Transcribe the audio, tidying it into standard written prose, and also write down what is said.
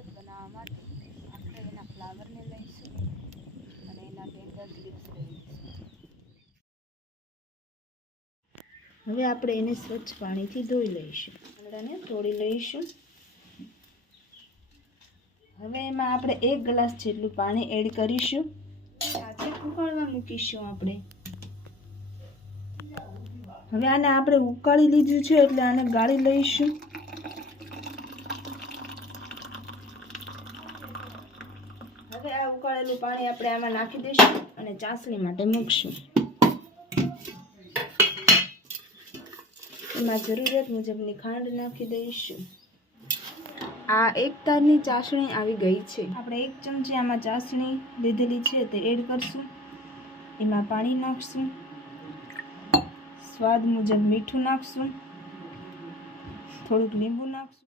શરબત બનાવવા માટે આપણે એના ફ્લાવરને લઈશું અને એના ટેન્ડર લીવ્સ લઈશું. હવે આપણે એને સ્વચ્છ પાણીથી ધોઈ લઈશું. આંગળાને તોડી લઈશું. હવે એમાં આપણે 1 ગ્લાસ જેટલું પાણી એડ કરીશું. સાથે ઉકળવા મૂકીશું આપણે. હવે આને આપણે ઉકાળી લીધું છે એટલે આને ગાળી લઈશું. હવે આ ઉકાળેલું પાણી આપણે આમાં નાખી દઈશું અને ચાસણી માટે મૂકશું. એમાં જરૂરિયાત મુજબની ખાંડ નાખી દઈશું. આ 1 તારની ચાસણી આવી ગઈ છે. આપણે 1 ચમચી આમાં ચાસણી લીધેલી છે તે એડ કરશું. એમાં પાણી નાખશું. સ્વાદ મુજબ મીઠું નાખશું. થોડુંક લીંબુ નાખશું.